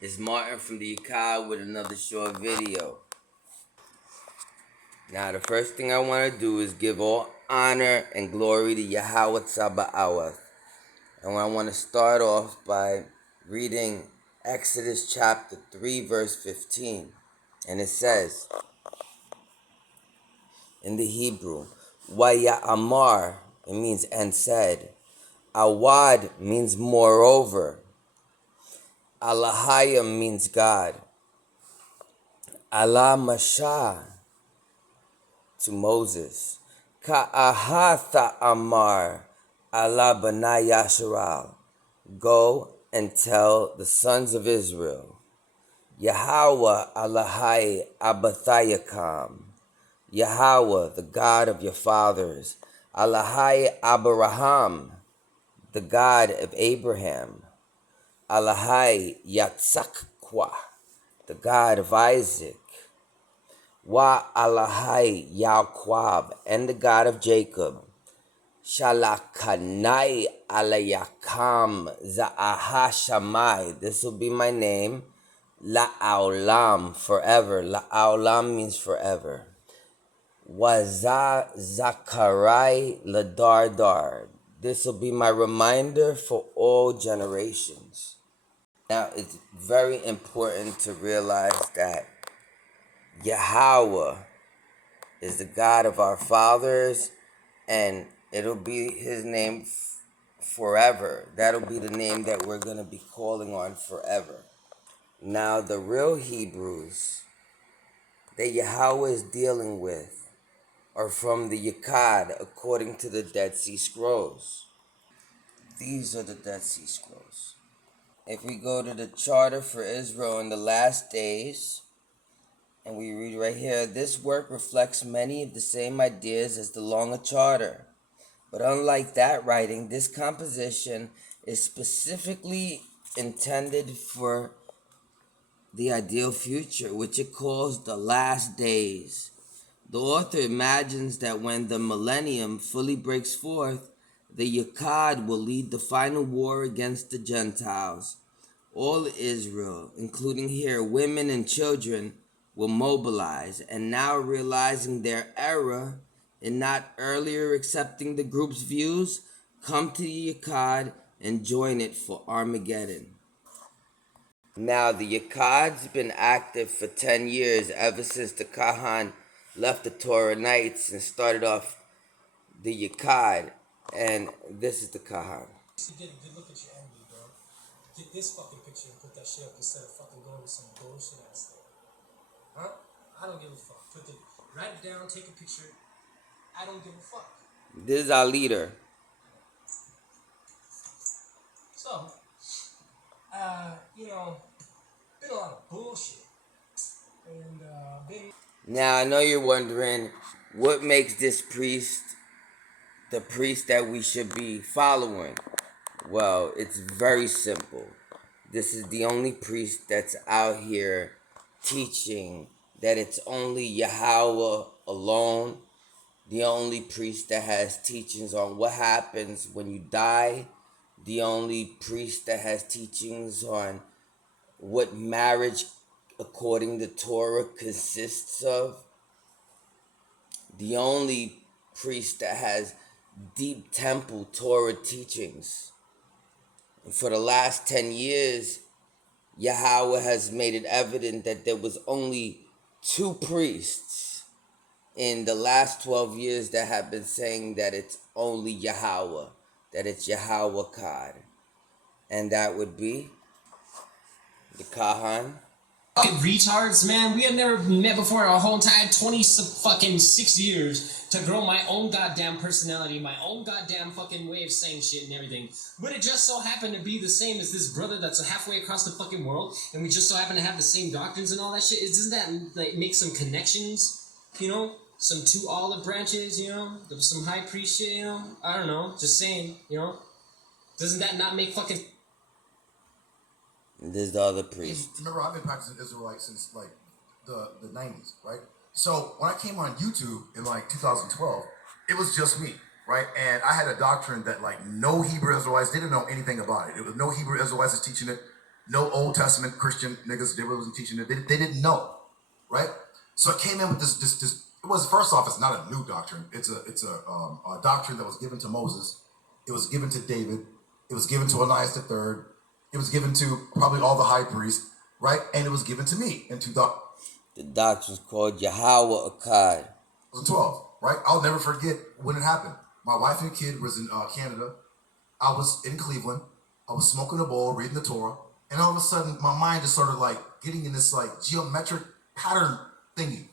It's Martin from the Yakai with another short video. Now, the first thing I want to do is give all honor and glory to Yahweh Tzaba'awath. And I want to start off by reading Exodus chapter 3, verse 15. And it says, in the Hebrew, Waya Amar, it means and said. Awad means moreover. Alahaya means God. Allah Mashah to Moses. Ka'ahatha Amar Allah Banai Yasharal. Go and tell the sons of Israel. Yahweh Allahai Abathayakam. Yahweh, the God of your fathers. Allahai Abraham, the God of Abraham. Allahai Yatzakwa, the God of Isaac. Wa Allahai Yaqub, and the God of Jacob. Shalakanai alayakam za'aha shamai. This will be my name. La'aulam, forever. La'aulam means forever. Waza zakarai ladardar. This will be my reminder for all generations. Now, it's very important to realize that Yahweh is the God of our fathers, and it'll be his name forever. That'll be the name that we're going to be calling on forever. Now, the real Hebrews that Yahweh is dealing with are from the Yakad according to the Dead Sea Scrolls. These are the Dead Sea Scrolls. If we go to the Charter for Israel in the Last Days, and we read right here, this work reflects many of the same ideas as the Longer Charter. But unlike that writing, this composition is specifically intended for the ideal future, which it calls the last days. The author imagines that when the millennium fully breaks forth, the Yakad will lead the final war against the Gentiles. All Israel, including here women and children, will mobilize, and now realizing their error in not earlier accepting the group's views, come to the Yakad and join it for Armageddon. Now, the Yakad's been active for 10 years, ever since the Kahan left the Torah Knights and started off the Yakad, and this is the Kahan. Get a good look at your enemy, bro. Get this fucking picture and put that shit up instead of fucking going to some bullshit ass thing. Huh? I don't give a fuck. Write it down, take a picture. I don't give a fuck. This is our leader. So, been a lot of bullshit. And, Now, I know you're wondering, what makes this priest the priest that we should be following? Well, it's very simple. This is the only priest that's out here teaching that it's only Yahweh alone. The only priest that has teachings on what happens when you die. The only priest that has teachings on what marriage according to Torah consists of. The only priest that has deep temple Torah teachings. And for the last 10 years, Yahweh has made it evident that there was only two priests in the last 12 years that have been saying that it's only Yahweh, that it's Yahweh God. And that would be the Kahan. fucking retards, man. We had never met before in our whole entire 6 years to grow my own goddamn personality, my own goddamn fucking way of saying shit and everything. But it just so happened to be the same as this brother that's halfway across the fucking world, and we just so happen to have the same doctrines and all that shit. Doesn't that like make some connections, Some two olive branches, Some high priest shit, I don't know. Just saying, Doesn't that not make fucking... And there's the other priest. Remember, I've been practicing Israelite since like the 90s, right? So when I came on YouTube in like 2012, it was just me, right? And I had a doctrine that like no Hebrew Israelites, they didn't know anything about it. It was no Hebrew Israelites is teaching it. no Old Testament Christian niggas. They wasn't teaching it. They didn't know, right? So I came in with this. It was, first off, it's not a new doctrine. It's a doctrine that was given to Moses. It was given to David. It was given to Elias III. It was given to probably all the high priests, right? And it was given to me in 2000. The doctrine's called Yahweh Akkad. 2012, right? I'll never forget when it happened. My wife and kid was in Canada. I was in Cleveland. I was smoking a bowl, reading the Torah, and all of a sudden, my mind just started like getting in this like geometric pattern thingy.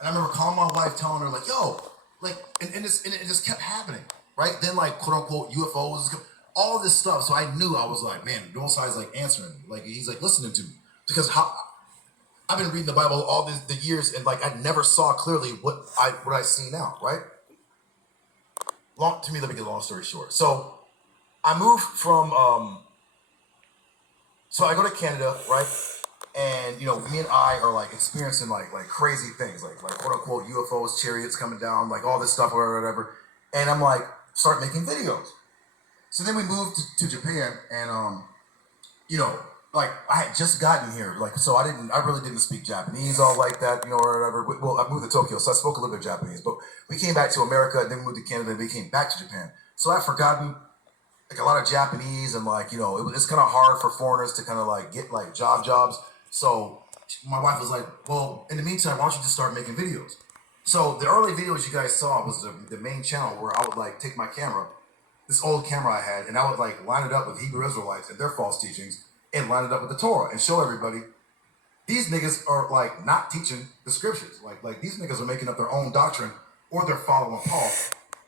And I remember calling my wife, telling her like, "Yo, like," and it just kept happening, right? Then like quote unquote UFOs, all this stuff. So I knew, I was like, man, the Most High is like answering me, like he's like listening to me, because how I've been reading the Bible all the years, and like I never saw clearly what I see now, right? Let me get a long story short. So I moved from so I go to Canada, right? And you know, me and I are like experiencing like crazy things, like quote unquote UFOs, chariots coming down, like all this stuff or whatever. And I'm like, start making videos. So then we moved to Japan, and you know, like I had just gotten here, like so I really didn't speak Japanese all like that, you know, or whatever. Well, I moved to Tokyo, so I spoke a little bit of Japanese, but we came back to America, and then we moved to Canada, and we came back to Japan. So I'd forgotten like a lot of Japanese, and like, you know, it's kind of hard for foreigners to kind of like get like jobs. So my wife was like, well, in the meantime, why don't you just start making videos? So the early videos you guys saw was the main channel where I would like take my camera, this old camera I had, and I would like line it up with Hebrew Israelites and their false teachings, and line it up with the Torah and show everybody these niggas are like not teaching the scriptures. Like these niggas are making up their own doctrine, or they're following Paul.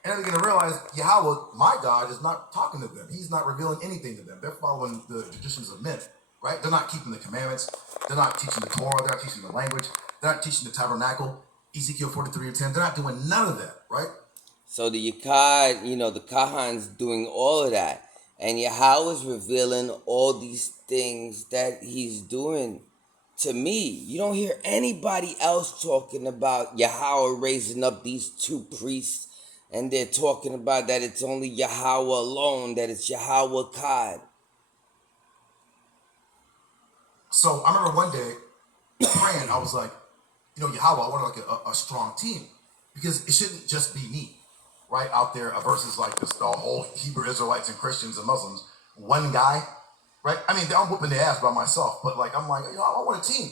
And they're gonna realize Yahweh, my God, is not talking to them. He's not revealing anything to them. They're following the traditions of men, right? They're not keeping the commandments. They're not teaching the Torah. They're not teaching the language. They're not teaching the tabernacle, Ezekiel 43:10. They're not doing none of that, right? So the Akkad, you know, the Kahan's doing all of that. And Yahweh's revealing all these things that he's doing to me. You don't hear anybody else talking about Yahweh raising up these two priests, and they're talking about that it's only Yahweh alone, that it's Yahweh Akkad. So I remember one day praying, I was like, you know, Yahweh, I want like a strong team, because it shouldn't just be me, right, out there versus like this, the whole Hebrew Israelites and Christians and Muslims. One guy, right? I mean, I'm whooping their ass by myself, but like I'm like, you know, I want a team.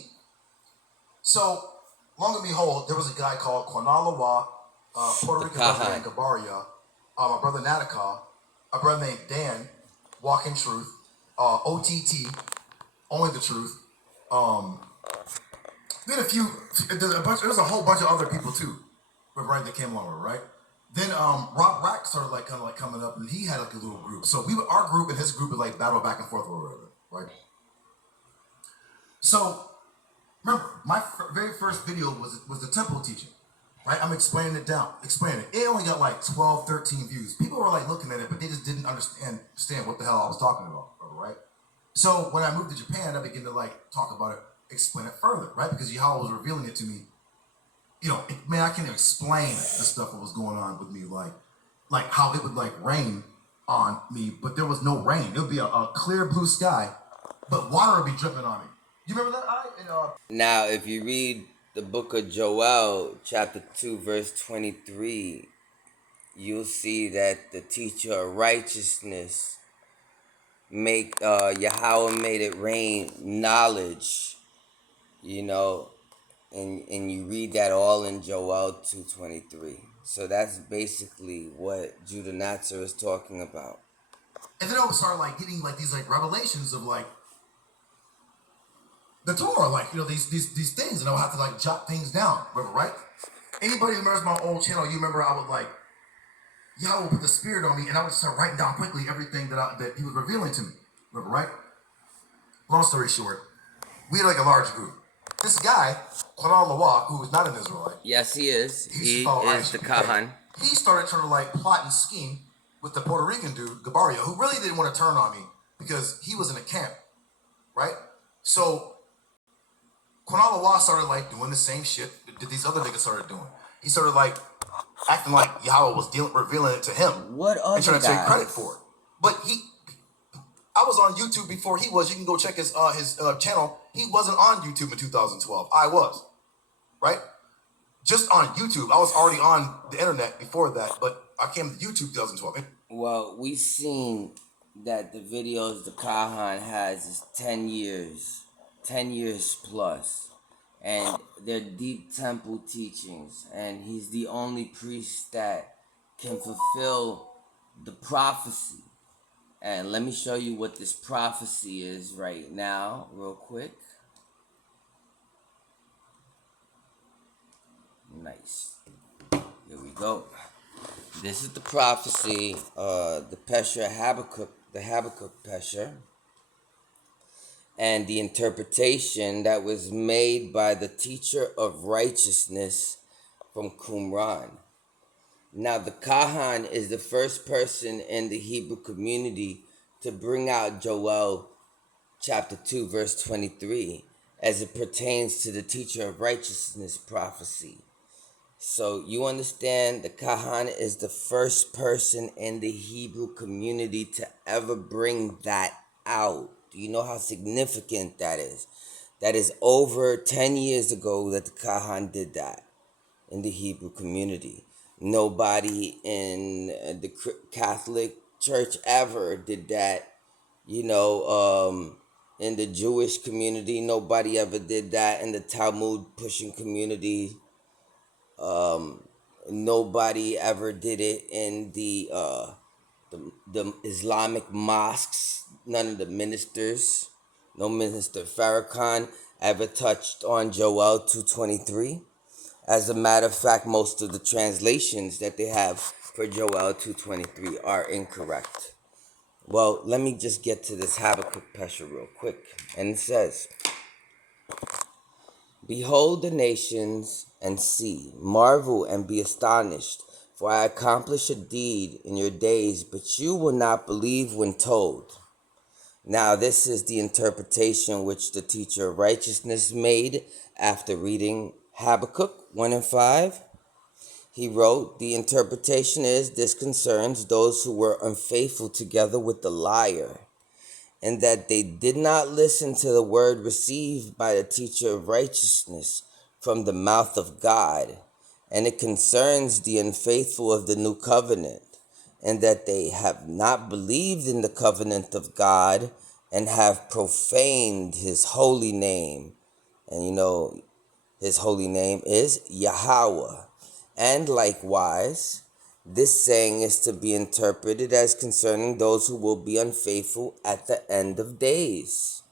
So long and behold, there was a guy called Kwanalawa, Puerto Rican brother named Gabaria, my brother Nataka, a brother named Dan, Walk in Truth, OTT, Only the Truth. Then there's a whole bunch of other people too, right, that came along with it, right? Then Rob Rack started like kind of like coming up, and he had like a little group. So our group and his group would like battle back and forth or whatever, right? So remember, my very first video was the temple teaching, right? I'm explaining it. It only got like 12, 13 views. People were like looking at it, but they just didn't understand what the hell I was talking about, right? So when I moved to Japan, I began to like talk about it, explain it further, right? Because Yahweh was revealing it to me. You know, man, I can't even explain the stuff that was going on with me, like how it would like rain on me, but there was no rain. It would be a clear blue sky, but water would be dripping on me. You remember that? Now, if you read the book of Joel, chapter 2, verse 23, you'll see that the teacher of righteousness Yahweh made it rain knowledge, you know, and you read that all in Joel 2:23. So that's basically what Judah Natzer is talking about. And then I would start like getting like these like revelations of like the Torah, like, you know, these things, and I would have to like jot things down, remember, right? Anybody who remembers my old channel, you remember I would like, Yahweh put the spirit on me, and I would start writing down quickly everything that he was revealing to me, remember, right? Long story short, we had like a large group. This guy, Quanal Lawak, who was not an Israelite. Yes, he is. He is the Kahan. Kahan. He started trying to like plot and scheme with the Puerto Rican dude, Gabaria, who really didn't want to turn on me because he was in a camp, right? So Quanal Lawak started like doing the same shit that these other niggas started doing. He started like acting like Yahweh was revealing it to him. What other and trying to take guys? credit for it. But I was on YouTube before he was. You can go check his channel. He wasn't on YouTube in 2012. I was, right? Just on YouTube. I was already on the internet before that, but I came to YouTube 2012. Well, we seen that the videos the Kahan has is 10 years, 10 years plus, and they're deep temple teachings, and he's the only priest that can fulfill the prophecy. And let me show you what this prophecy is right now, real quick. Nice. Here we go. This is the prophecy, the Pesher Habakkuk, the Habakkuk Pesher, and the interpretation that was made by the teacher of righteousness from Qumran. Now, the Kahan is the first person in the Hebrew community to bring out Joel chapter 2, verse 23, as it pertains to the teacher of righteousness prophecy. So you understand the Kahan is the first person in the Hebrew community to ever bring that out. Do you know how significant that is? That is over 10 years ago that the Kahan did that in the Hebrew community. Nobody in the Catholic Church ever did that. In the Jewish community, nobody ever did that. In the Talmud pushing community, nobody ever did it in the Islamic mosques. None of the ministers, no minister Farrakhan ever touched on Joel 2:23. As a matter of fact, most of the translations that they have for Joel 2:23 are incorrect. Well, let me just get to this Habakkuk Pesher real quick. And it says, "Behold the nations and see, marvel and be astonished, for I accomplish a deed in your days, but you will not believe when told." Now, this is the interpretation which the teacher of righteousness made after reading Habakkuk 1 and 5. He wrote, "The interpretation is, this concerns those who were unfaithful together with the liar, and that they did not listen to the word received by the teacher of righteousness from the mouth of God. And it concerns the unfaithful of the new covenant, and that they have not believed in the covenant of God and have profaned his holy name." And his holy name is Yahweh. And likewise, this saying is to be interpreted as concerning those who will be unfaithful at the end of days.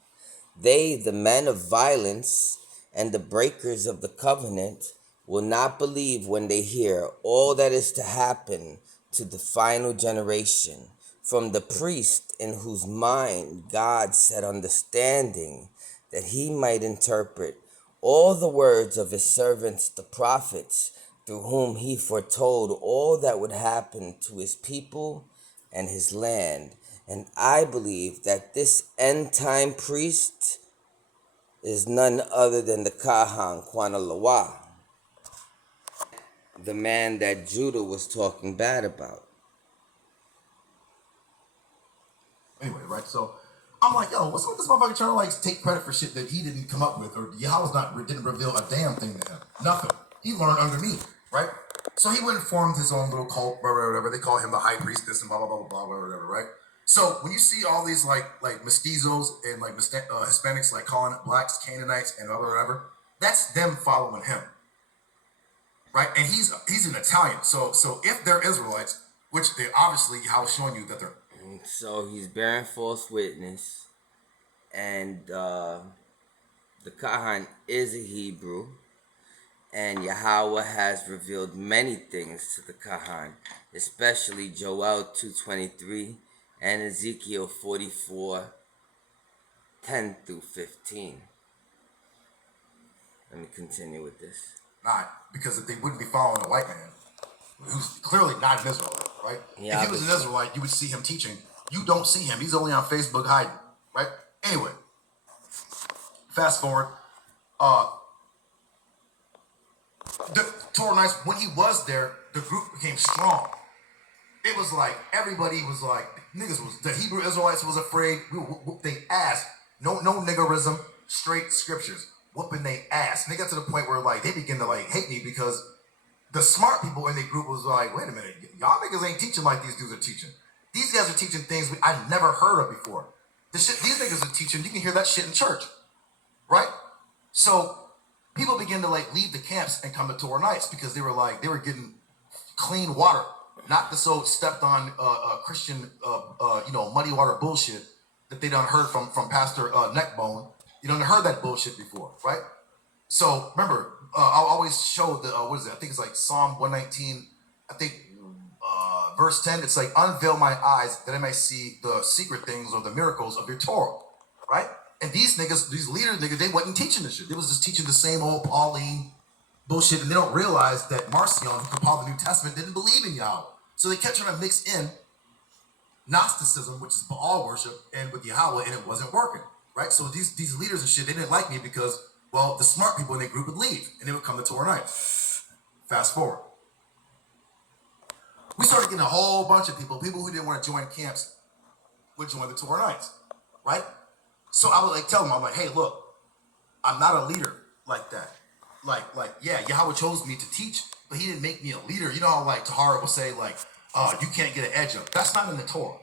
They, the men of violence and the breakers of the covenant, will not believe when they hear all that is to happen to the final generation, from the priest in whose mind God set understanding, that he might interpret all the words of his servants the prophets, through whom he foretold all that would happen to his people and his land. And I believe that this end time priest is none other than the Kahan Kwanalawa, the man that Judah was talking bad about. Anyway, right? So I'm like, yo, what's up with this motherfucker trying to like take credit for shit that he didn't come up with, or Yahweh's didn't reveal a damn thing to him. Nothing. He learned under me, right? So he went and formed his own little cult, whatever. They call him the high priestess and blah blah blah blah blah, whatever, right? So when you see all these like mestizos and like Hispanics like calling it blacks, Canaanites, and whatever, that's them following him, right? And he's an Italian. So if they're Israelites, which they obviously Yahweh's showing you that they're. So he's bearing false witness, and the Kahan is a Hebrew, and Yahweh has revealed many things to the Kahan, especially Joel 2:23 and Ezekiel 44:10-15. Let me continue with this. Not because if they wouldn't be following a white man who's clearly not an Israelite, right? Yeah, if he was an Israelite, you would see him teaching. You don't see him. He's only on Facebook hiding, right? Anyway, fast forward. The Torah Nights, when he was there, the group became strong. It was like everybody was like niggas was the Hebrew Israelites was afraid. We would whoop they ass. No niggerism, straight scriptures. Whooping they ass. And they got to the point where like they begin to like hate me because the smart people in the group was like, wait a minute, y'all niggas ain't teaching like these dudes are teaching. These guys are teaching things I never heard of before. The shit these niggas are teaching, you can hear that shit in church, right? So people begin to like leave the camps and come to Torah nights because they were getting clean water, not this old stepped on Christian muddy water bullshit that they done heard from Pastor Neckbone. You done heard that bullshit before, right? So remember, I'll always show the what is it? I think it's like Psalm 119. I think verse 10. It's like unveil my eyes that I may see the secret things or the miracles of your Torah, right? And these niggas, these leaders, niggas, they wasn't teaching this shit. They was just teaching the same old Pauline bullshit, and they don't realize that Marcion, who compiled the New Testament, didn't believe in Yahweh. So they kept trying to mix in Gnosticism, which is Baal worship, and with Yahweh, and it wasn't working, right? So these leaders and shit, they didn't like me because, well, the smart people in their group would leave, and they would come to Torah nights. Fast forward. We started getting a whole bunch of people who didn't want to join camps would join the Torah nights, right? So I would like tell them, I'm like, hey, look, I'm not a leader like that. Yeah, Yahweh chose me to teach, but he didn't make me a leader. You know how like Tahara will say, like, you can't get an edge up. That's not in the Torah,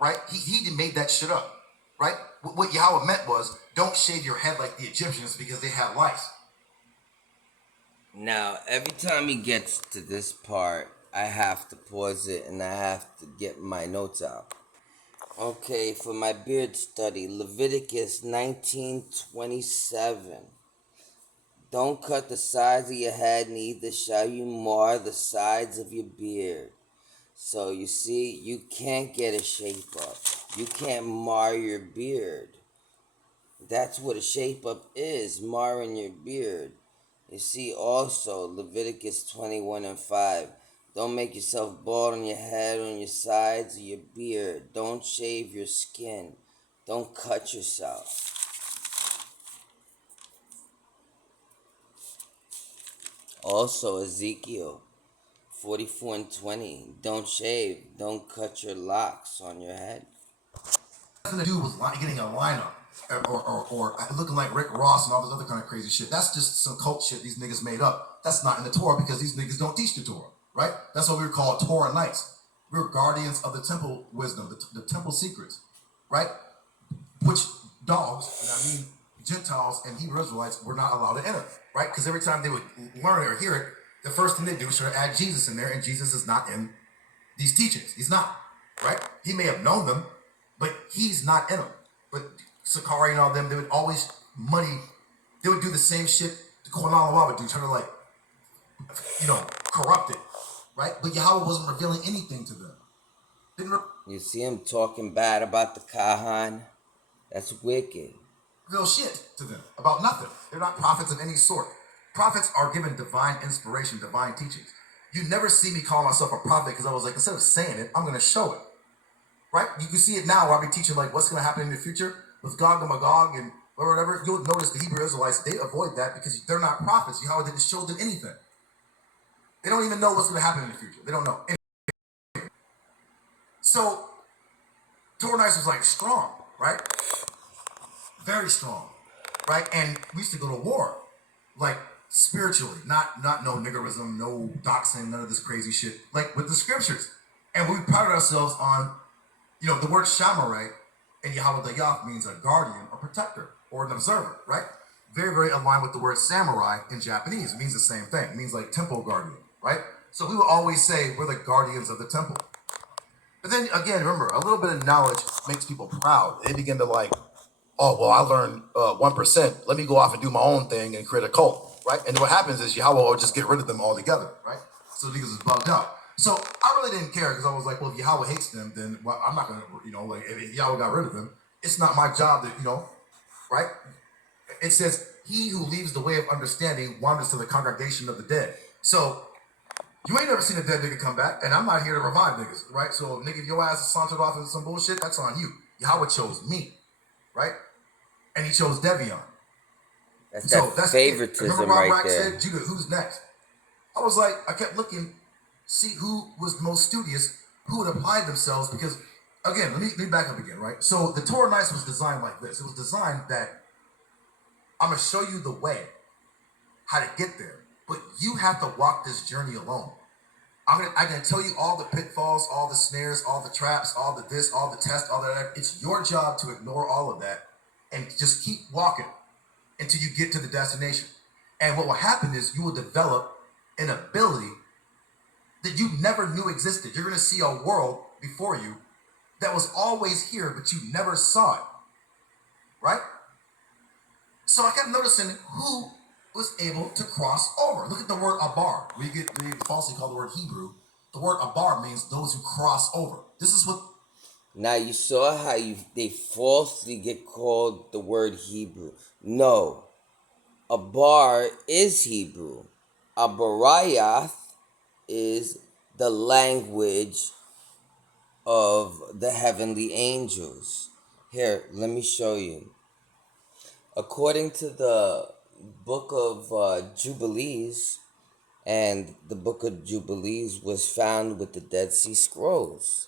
right? He made that shit up, right? What Yahweh meant was, don't shave your head like the Egyptians because they had lice. Now, every time he gets to this part, I have to pause it and I have to get my notes out. Okay, for my beard study, Leviticus 19:27. Don't cut the sides of your head, neither shall you mar the sides of your beard. So you see, you can't get a shape up. You can't mar your beard. That's what a shape up is, marring your beard. You see also Leviticus 21:5. Don't make yourself bald on your head, on your sides, or your beard. Don't shave your skin. Don't cut yourself. Also Ezekiel 44:20. Don't shave. Don't cut your locks on your head. Nothing to do with getting a lineup or looking like Rick Ross and all this other kind of crazy shit. That's just some cult shit these niggas made up. That's not in the Torah because these niggas don't teach the Torah, right? That's why we were called Torah Knights. We were guardians of the temple wisdom, the temple secrets, right? Which dogs, and I mean Gentiles and Hebrew Israelites, were not allowed to enter, right? Because every time they would learn it or hear it, the first thing they do is try to add Jesus in there, and Jesus is not in these teachings. He's not, right? He may have known them, but he's not in them. But Sakari and all them, they would always muddy. They would do the same shit the Kohanalawa would do, trying to like, corrupt it, right? But Yahweh wasn't revealing anything to them. You see him talking bad about the Kahan? That's wicked. Reveal shit to them about nothing. They're not prophets of any sort. Prophets are given divine inspiration, divine teachings. You never see me call myself a prophet because I was like, instead of saying it, I'm going to show it. Right? You can see it now where I'll be teaching like what's going to happen in the future with Gog and Magog and whatever. You'll notice the Hebrew Israelites, they avoid that because they're not prophets. Yahweh didn't show them anything. They don't even know what's going to happen in the future. They don't know anything. So, Torah Nights was like strong, right? Very strong, right? And we used to go to war, like spiritually, not no niggerism, no doxing, none of this crazy shit, like with the scriptures. And we prided ourselves on, the word Shamarei in Yahweh Dayaf means a guardian, a protector, or an observer, right? Very, very aligned with the word samurai in Japanese. It means the same thing. It means like temple guardian, right? So we will always say we're the guardians of the temple. But then again, remember, a little bit of knowledge makes people proud. They begin to like, oh, well, I learned 1%. Let me go off and do my own thing and create a cult, right? And then what happens is Yahweh will just get rid of them altogether, right? So niggas is bugged out. So I really didn't care because I was like, well, if Yahweh hates them, then I'm not going to, like, if Yahweh got rid of them, it's not my job to, right? It says, he who leaves the way of understanding wanders to the congregation of the dead. So you ain't never seen a dead nigga come back, and I'm not here to revive niggas, right? So nigga, if your ass is sauntered off into some bullshit, that's on you. Yahweh chose me, right? And he chose Devion. That's favoritism. Remember Rob right Rack there. said, Judah, who's next? I was like, I kept looking, see who was the most studious, who would apply themselves. Because again, let me back up again, right? So the Torah Nights was designed like this. It was designed that I'm gonna show you the way, how to get there, but you have to walk this journey alone. I'm gonna tell you all the pitfalls, all the snares, all the traps, all the this, all the tests, all that. It's your job to ignore all of that and just keep walking until you get to the destination. And what will happen is you will develop an ability that you never knew existed. You're gonna see a world before you that was always here, but you never saw it, right? So I kept noticing who was able to cross over. Look at the word abar. We falsely call the word Hebrew. The word abar means those who cross over. This is what. Now you saw how they falsely get called the word Hebrew. No, Abar is Hebrew. Abarayath is the language of the heavenly angels. Here, let me show you. According to the book of Jubilees, and the book of Jubilees was found with the Dead Sea Scrolls.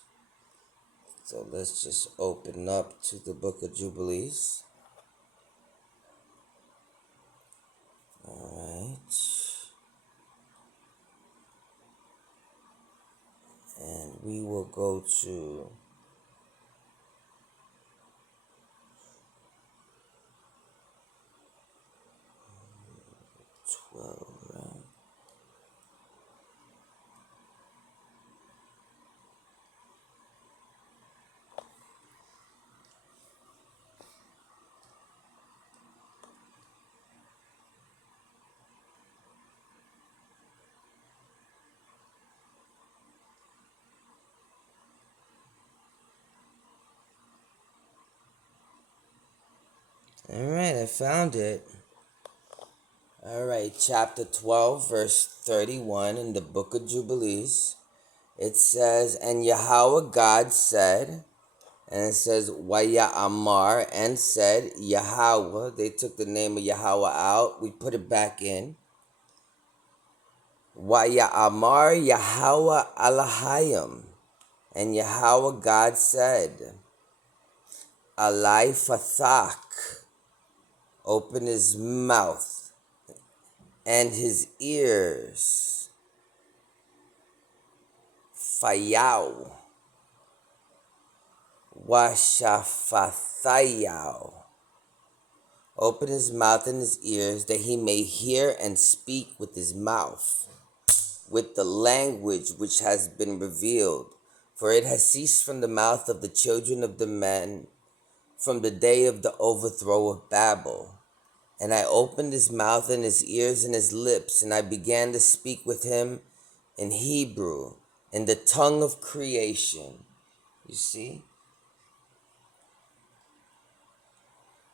So let's just open up to the book of Jubilees. Alright. And we will go to 12, right? Alright, I found it. Alright, chapter 12, verse 31 in the book of Jubilees. It says, and Yahweh God said, and it says, Waya Amar, and said, Yahweh. They took the name of Yahweh out. We put it back in. Waya Amar Yahweh Alahayim. And Yahweh God said, Alai Fathak. Open his mouth and his ears. Fayau. Washafathayau. Open his mouth and his ears, that he may hear and speak with his mouth, with the language which has been revealed. For it has ceased from the mouth of the children of the men, from the day of the overthrow of Babel. And I opened his mouth and his ears and his lips, and I began to speak with him in Hebrew, in the tongue of creation. You see?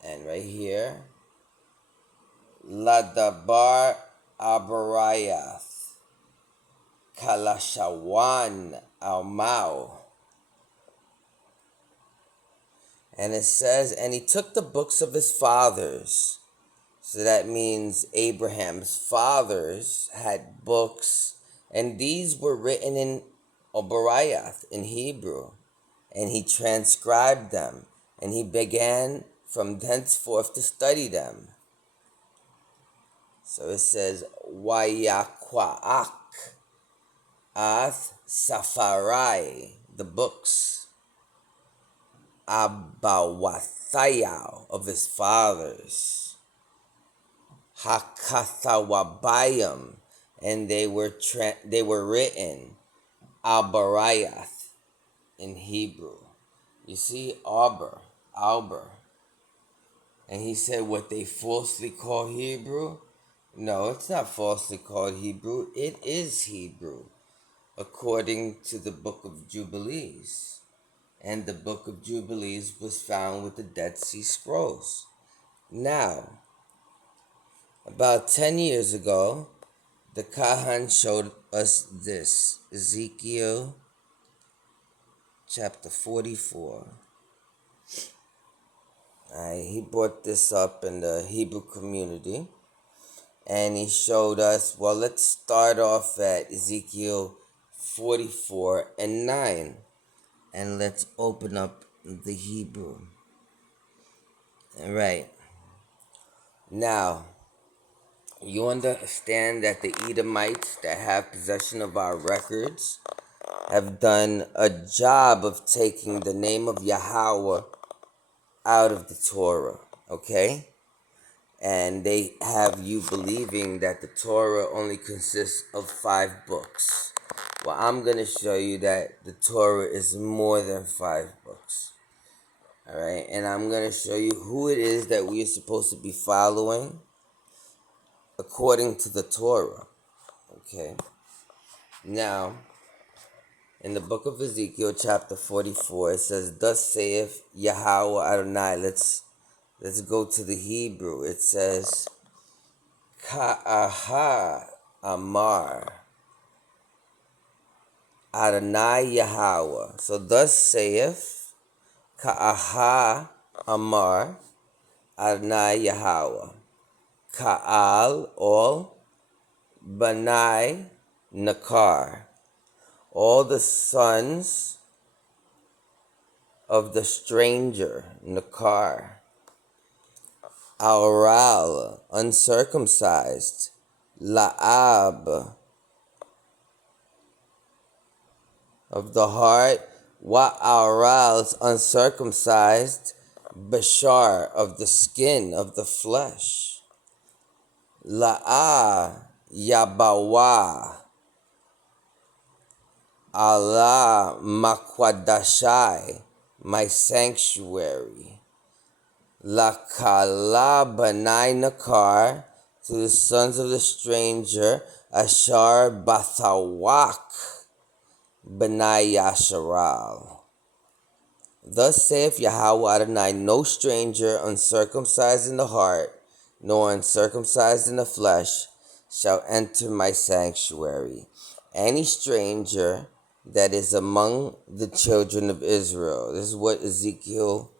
And right here, Ladabar Abarayath, Kalashawan Almau. And it says, and he took the books of his fathers. So that means Abraham's fathers had books, and these were written in Obarayath, in Hebrew, and he transcribed them, and he began from thenceforth to study them. So it says, Wayakwa'ak, Ath Safarai, the books, Abawathayau, of his fathers, Hakathawabayim, and they were written Albarayath in Hebrew. You see, Alber. And he said what they falsely call Hebrew. No, it's not falsely called Hebrew. It is Hebrew, according to the book of Jubilees. And the book of Jubilees was found with the Dead Sea Scrolls. Now, about 10 years ago, the Kahan showed us this. Ezekiel chapter 44. He brought this up in the Hebrew community. And he showed us, well, let's start off at Ezekiel 44 and 9. And let's open up the Hebrew. All right. Now, you understand that the Edomites that have possession of our records have done a job of taking the name of Yahweh out of the Torah, okay? And they have you believing that the Torah only consists of 5 books. Well, I'm going to show you that the Torah is more than 5 books. All right, and I'm going to show you who it is that we are supposed to be following according to the Torah. Okay. Now, in the book of Ezekiel, chapter 44, it says, "Thus saith Yahweh Adonai." Let's go to the Hebrew. It says, "Ka'aha Amar Adonai Yahweh." So, thus saith Ka'aha Amar Adonai Yahweh. Ka'al, all, Banai, Nakar, all the sons of the stranger, Nakar. Aural, uncircumcised, La'ab, of the heart, Wa'aral's uncircumcised, Bashar, of the skin, of the flesh. La'a Yabawa Allah Makwadashai, my sanctuary. Lakala Banai Nakar, to the sons of the stranger, Ashar Bathawak Banai Yasharal. Thus saith Yahweh Adonai, no stranger uncircumcised in the heart, nor uncircumcised in the flesh, shall enter my sanctuary. Any stranger that is among the children of Israel. This is what Ezekiel